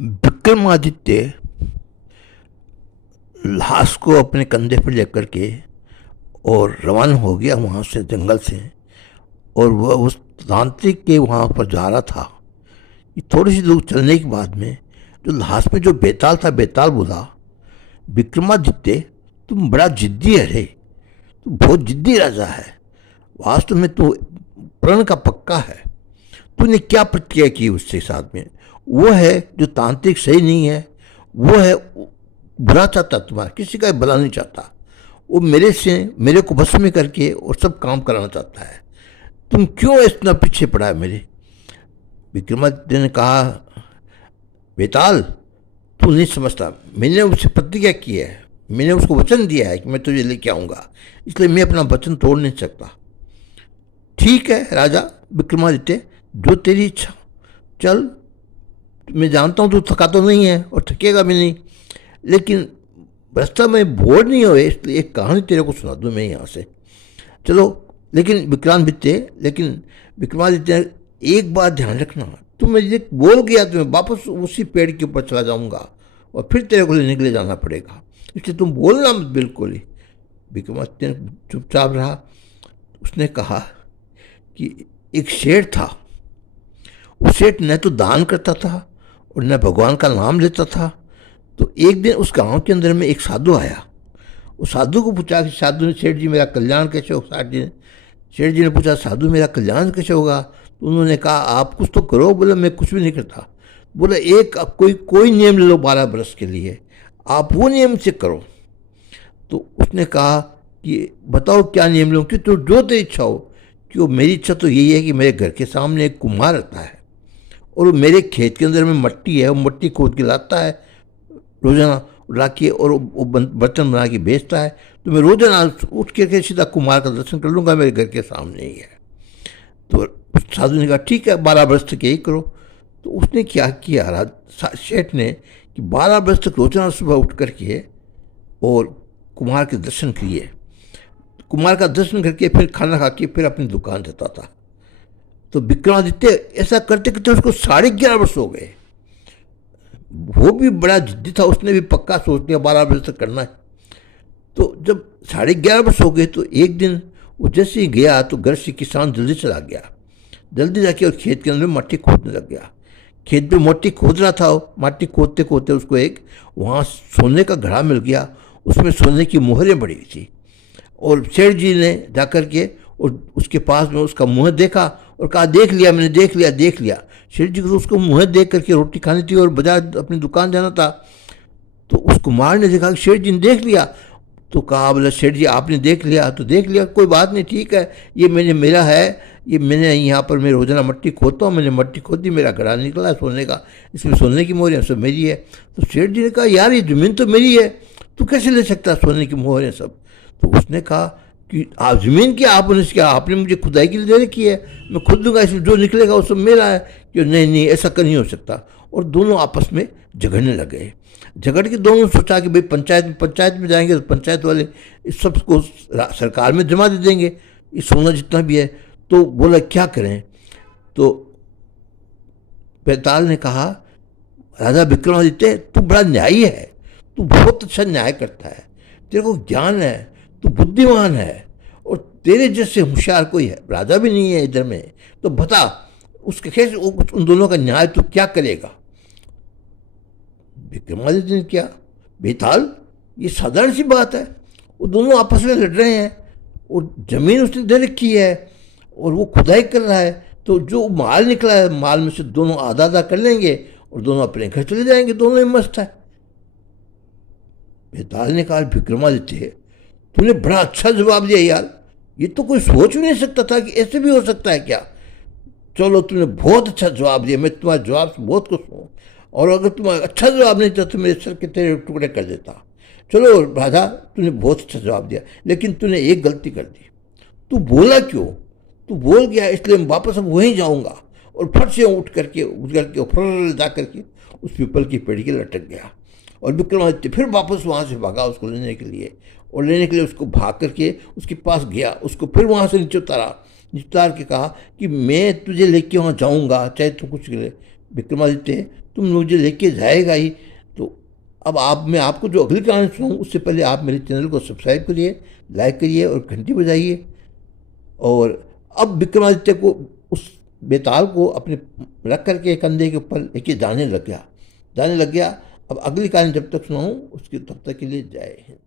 विक्रमादित्य लाश को अपने कंधे पर लेकर के और रवाना हो गया वहाँ से, जंगल से। और वह उस तांत्रिक के वहाँ पर जा रहा था कि थोड़ी सी दूर चलने के बाद में जो लाश में जो बेताल था, बेताल बोला, विक्रमादित्य तुम बड़ा जिद्दी है रे, तू बहुत जिद्दी राजा है, वास्तव में तू प्रण का पक्का है। तूने क्या प्रतिक्रिया की उसके साथ में? वो है जो तांत्रिक सही नहीं है, वो है बुरा चाहता, तुम्हारा किसी का भला नहीं चाहता, वो मेरे को बस में करके और सब काम कराना चाहता है। तुम क्यों इतना पीछे पड़ा है मेरे? विक्रमादित्य ने कहा, बेताल तू नहीं समझता, मैंने उससे प्रतिज्ञा की है, मैंने उसको वचन दिया है कि मैं तुझे लेके आऊँगा, इसलिए मैं अपना वचन तोड़ नहीं सकता। ठीक है राजा विक्रमादित्य, जो तेरी इच्छा, चल। मैं जानता हूँ तू थका तो नहीं है और थकेगा भी नहीं, लेकिन रास्ता में बोर नहीं हो, इसलिए एक कहानी तेरे को सुना दूँ मैं यहाँ से, चलो। लेकिन विक्रमादित्य एक बात ध्यान रखना, तुम मुझे बोल गया तो मैं वापस उसी पेड़ के ऊपर चला जाऊँगा और फिर तेरे को लेने के लिए जाना पड़ेगा, इसलिए तुम बोलना मत बिल्कुल ही। विक्रमादित्य चुपचाप रहा। उसने कहा कि एक शेर था, उस शेर न तो दान करता था और न भगवान का नाम लेता था। तो एक दिन उस गांव के अंदर में एक साधु आया। उस साधु को पूछा कि साधु ने, सेठ जी मेरा कल्याण कैसे होगा? सेठ जी ने पूछा, साधु मेरा कल्याण कैसे होगा? तो उन्होंने कहा, आप कुछ तो करो। बोला, मैं कुछ भी नहीं करता। बोला, एक कोई नियम ले लो 12 बरस के लिए, आप वो नियम से करो। तो उसने कहा कि बताओ क्या नियम लूँ? कि तो जो तेरी इच्छा हो। कि मेरी इच्छा तो यही है कि मेरे घर के सामने एक कुम्हार रहता है और वो मेरे खेत के अंदर में मट्टी है, वो मट्टी खोद के लाता है रोजाना, ला के और वो बर्तन बना के बेचता है। तो मैं रोजाना उठ के सीधा कुम्हार का दर्शन कर लूँगा, मेरे घर के सामने ही है। तो साधु ने कहा, ठीक है 12 वर्ष तक यही करो। तो उसने क्या किया सेठ ने कि 12 वर्ष तक रोजाना सुबह उठ करके और कुम्हार के दर्शन किए। कुम्हार का दर्शन करके फिर खाना खा के फिर अपनी दुकान जाता था। तो विक्रमादित्य ऐसा करते करते उसको 11.5 वर्ष हो गए। वो भी बड़ा जिद्दी था, उसने भी पक्का सोच लिया 12 वर्ष तक करना है। तो जब 11.5 वर्ष हो गए तो एक दिन वो जैसे ही गया तो घर से किसान जल्दी चला गया, जल्दी जाके और खेत के अंदर मट्टी खोदने लग गया। खेत में मट्टी खोद रहा था, मट्टी खोदते खोदते उसको एक वहाँ सोने का घड़ा मिल गया, उसमें सोने की मोहरें बड़ी हुई थी। और सेठ जी ने जाकर के और उसके पास में उसका मुँह देखा और कहा, देख लिया मैंने, देख लिया। सेठ जी को उसको मुँह देख करके रोटी खानी थी और बाजार अपनी दुकान जाना था। तो उस कुमार ने देखा कि सेठ जी ने देख लिया। तो कहा, बोला, सेठ जी आपने देख लिया तो देख लिया, कोई बात नहीं, ठीक है, ये मेरा है, ये मैंने यहाँ पर मैं रोजाना मट्टी खोदता हूँ, मैंने मट्टी खोदी, मेरा घड़ा निकला सोने का, इसमें सोने की मोहरें सब मेरी है। तो सेठ जी ने कहा, यार ये ज़मीन तो मेरी है, तू कैसे ले सकता सोने की मोहरें सब? तो उसने कहा कि आप ज़मीन की आपने मुझे खुदाई के लिए दे रखी है, मैं खुद दूंगा, इसमें जो निकलेगा वो सब मेरा है। कि नहीं ऐसा नहीं हो सकता। और दोनों आपस में झगड़ने लगे। झगड़ के दोनों सोचा कि भाई पंचायत में जाएंगे तो पंचायत वाले इस सब को सरकार में जमा दे देंगे, ये सोना जितना भी है। तो बोला क्या करें? तो बेताल ने कहा, राजा विक्रमादित्य तू बड़ा न्यायी है, तू बहुत अच्छा न्याय करता है, तेरे को ज्ञान है, तू बुद्धिमान है और तेरे जैसे होशियार कोई है राजा भी नहीं है इधर में। तो बता उसके कैसे उन दोनों का न्याय तू क्या करेगा? विक्रमादित्य ने क्या, बेताल ये साधारण सी बात है, वो दोनों आपस में लड़ रहे हैं और जमीन उसने दे रखी है और वो खुदाई कर रहा है, तो जो माल निकला है माल में से दोनों आधा आधा कर लेंगे और दोनों अपने घर चले जाएंगे, दोनों ही मस्त है। बेताल ने कहा, विक्रमादित्य तूने बड़ा अच्छा जवाब दिया यार, ये तो कोई सोच भी नहीं सकता था कि ऐसे भी हो सकता है क्या। चलो तुमने बहुत अच्छा जवाब दिया, मैं तुम्हारे जवाब से बहुत खुश हूँ, और अगर तुम्हारा अच्छा जवाब नहीं था तो मेरे सर के तेरे टुकड़े कर देता। चलो राजा तूने बहुत अच्छा जवाब दिया, लेकिन तूने एक गलती कर दी। तू बोला क्यों? तू बोल गया इसलिए मैं वापस अब वहीं जाऊँगा। और फट से उठ करके फर जा करके उस पीपल की पेड़ के लटक गया। और विक्रमादित्य फिर वापस वहाँ से भागा उसको लेने के लिए, और लेने के लिए उसको भाग करके उसके पास गया, उसको फिर वहाँ से नीचे उतार के कहा कि मैं तुझे लेके वहाँ जाऊँगा चाहे तू कुछ ले, विक्रमादित्य तुम मुझे लेके जाएगा ही। तो अब मैं आपको जो अगली कहानी सुनाऊँ उससे पहले आप मेरे चैनल को सब्सक्राइब करिए, लाइक करिए और घंटी बजाइए। और अब विक्रमादित्य को उस बेताल को अपने रख करके कंधे के ऊपर लेके जाने लग गया। अब अगली कहानी जब तक सुनाऊँ उसके तब तक के लिए जय हिंद।